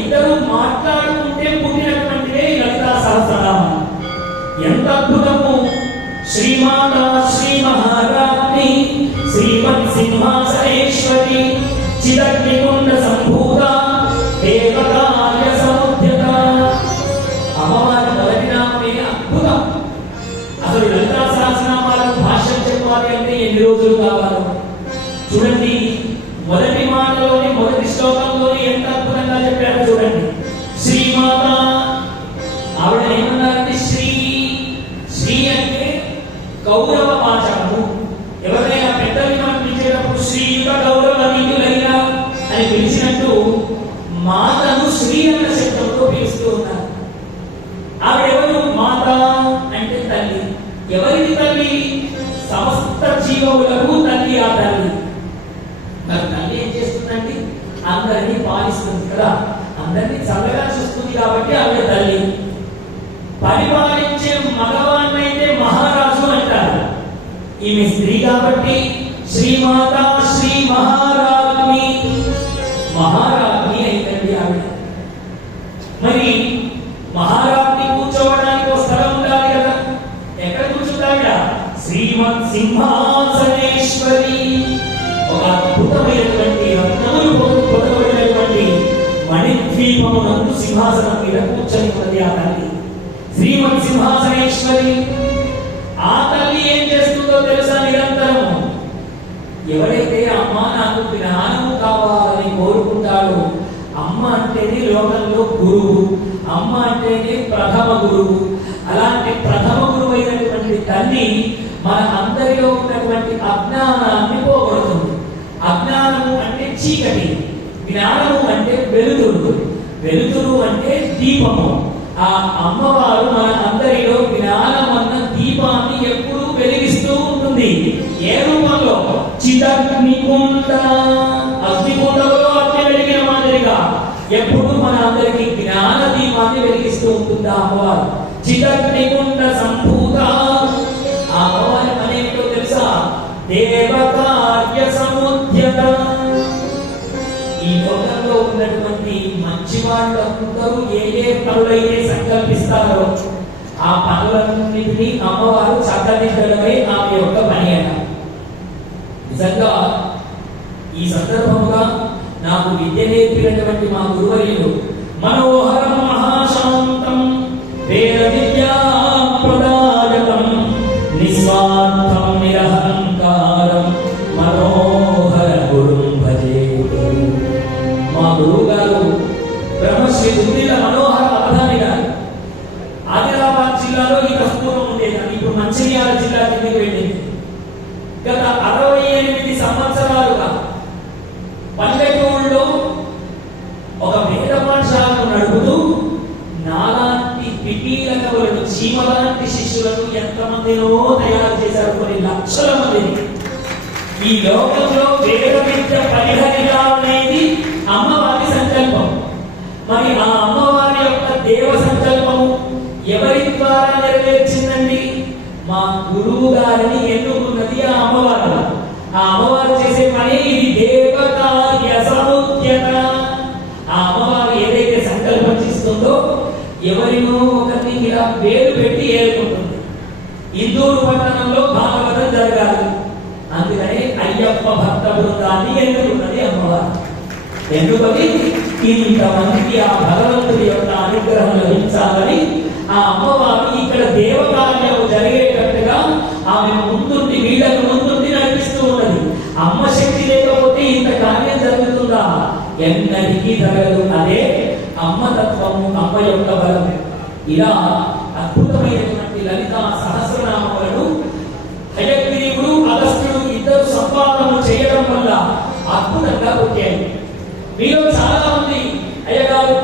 ఇద్దరు మాట్లాడుకుంటే పుట్టినటువంటిదే లలితా సహస్రనామం. ఎంత అద్భుతము! శ్రీమాతా శ్రీ మహారాజ్ఞి శ్రీమత్ సింహాసనేశ్వరి చిదగ్నికుండ సంభూత దేవకార్య సముద్యత. అమ్మవారి మొదటి నామమే అద్భుతం. అసలు లలితా సహస్రనామాలకు భాష్యం చెప్పాలి అంటే ఎన్ని రోజులు కావాలి? చూడండి, మొదటి మాటలోని మొదటి శ్లోకంలోని ఎంత అద్భుతంగా చెప్పారో చూడండి. శ్రీమాత, ఆవిడ ఏమన్నారంటే శ్రీ. శ్రీ అంటే గౌరవ వాచకము. ఎవరైనా పెద్దలు మనం పిలిచేటప్పుడు శ్రీయుత గౌరవనీయులైనా అని పిలిచినట్టు మాతను శ్రీ అన్న శబ్దంతో పిలుస్తూ ఉన్నారు. ఆవిడెవరు? మాత అంటే తల్లి. ఎవరికి తల్లి? సమస్త జీవములకు తల్లి ఆ తల్లి. మరి తల్లి ఏం చేస్తుందండి? అందరినీ పాలిస్తుంది కదా, అందరినీ చల్లగా చూస్తుంది కాబట్టి ఆవిడ తల్లి. పరిపాలించే మగవాణ్ణైతే మహారాజు అంటారు. ఈమె స్త్రీ కాబట్టి శ్రీమాత శ్రీ మహారాజ్ఞి. మహారాజ్ఞి అయితండి ఆవిడ. మరి మహారాజ్ఞి కూర్చోవడానికి ఒక స్థలం ఉండాలి కదా. ఎక్కడ కూర్చుంటావిడ? శ్రీమత్ సింహాసనేశ్వరి. ఒక అద్భుతమైనటువంటి రత్నములు పొందబడినటువంటి మణిద్వీపమునందు సింహాసనం మీద కూర్చొని ఉన్నది ఆ తల్లి శ్రీమత్ సింహాసనేశ్వరి. ఆ తల్లి ఏం చేస్తుందో తెలుసా? నిరంతరము ఎవరైతే అమ్మ నాకు జ్ఞానము కావాలని కోరుకుంటాడో, అమ్మ అంటేనే లోకంలో గురువు, అమ్మ అంటేనే ప్రథమ గురువు. అలాంటి ప్రథమ గురువు అయినటువంటి తల్లి మన అందరిలో ఉన్నటువంటి అజ్ఞానాన్ని పోగొడుతుంది. అజ్ఞానము అంటే చీకటి, జ్ఞానము అంటే వెలుతురు, వెలుతురు అంటే దీపము. ఆ అమ్మవారు మన అందరిలో జ్ఞానం అన్న దీపాన్ని ఎప్పుడూ వెలిగిస్తూ ఉంటుంది. ఏ రూపంలో? చిదగ్నికుండ. అగ్నికుండలో అగ్ని వెలిగిన మాదిరిగా ఎప్పుడు మన అందరికి జ్ఞాన దీపాన్ని వెలిగిస్తూ ఉంటుంది అమ్మవారు. చిదగ్నికుండ సంభూత. ఆ అమ్మవారి పని ఏమిటో తెలుసా? దేవకార్య సముద్యత. ఈ లోకంలో ఉన్నటువంటి మంచి వాళ్ళందరూ ఏ పనులైతే సంకల్పిస్తారో ఆ పనులన్నింటినీ అమ్మవారు చక్కదిద్దడమే ఆమె యొక్క పని అట. నిజంగా ఈ సందర్భముగా నాకు విద్య నేర్పినటువంటి మా గురువర్యులు మనోహరం మహాశాంతం వేద విద్యా ప్రదాయకం నిస్వార్థం నిరహంకారం మనోహర గురుం భజే. మా గురువు గారు బ్రహ్మశ్రీ దుర్నిల మనోహర అవధాని గారు. ఆదిలాబాద్ జిల్లాలో ఈ కస్తూరం ఉండేది, ఇప్పుడు మంచిర్యాల జిల్లా కిందకి వెళ్ళింది. గత 68 సంవత్సరాలుగా పల్లెటూళ్ళలో ఒక వేద పాఠశాలను నడుపుతూ నాలాంటి పిపీలకవులను, చీమలాంటి శిష్యులను ఎంతమందినో తయారు చేశారు, కొన్ని లక్షల మందిని. ఈ లోకంలో వేద విద్య పరిహరించాలనేది అమ్మవారి సంకల్పం. మరి ఆ అమ్మవారి యొక్క దేవ సంకల్పము ఎవరి ద్వారా నెరవేర్చిందండి? మా గురువు గారిని ఎన్నుకున్నది ఆ అమ్మవారు. ఆ అమ్మవారు చేసే పని ఇది దేవకార్య సముద్యత. ఆ అమ్మవారు ఏదైతే సంకల్పం చేస్తుందో ఎవరినో ఒకరిని ఇలా వేలు పెట్టి ఏర్పడుతుంది. ఇందూరు పట్టణంలో భాగవతం జరగాలి, అందుకనే అయ్యప్ప భక్త బృందాన్ని ఎన్నుకున్నది అమ్మవారు. ఎన్నుకొని ఇంతమందికి ఆ భగవంతుడి యొక్క అనుగ్రహం లభించాలని ఆ అమ్మవారు ఇక్కడ దేవకార్యము జరిగేటట్టుగా ఆమె ముందుండి, వీళ్ళకు ముందుండి నడిపిస్తూ ఉన్నది. అమ్మ శక్తి లేకపోతే ఇంత కార్యం జరుగుతుందా? ఎన్నటికీ జరగదు. అదే అమ్మతత్వము, అమ్మ యొక్క బలం. ఇలా అద్భుతమైనటువంటి లలితా సహస్రనామములను హయగ్రీవుడు, అగస్త్యుడు ఇద్దరు సంపాదనలు చేయడం వల్ల అద్భుతంగా పుట్టాయి. మీలో చాలా మంది అయ్యగారు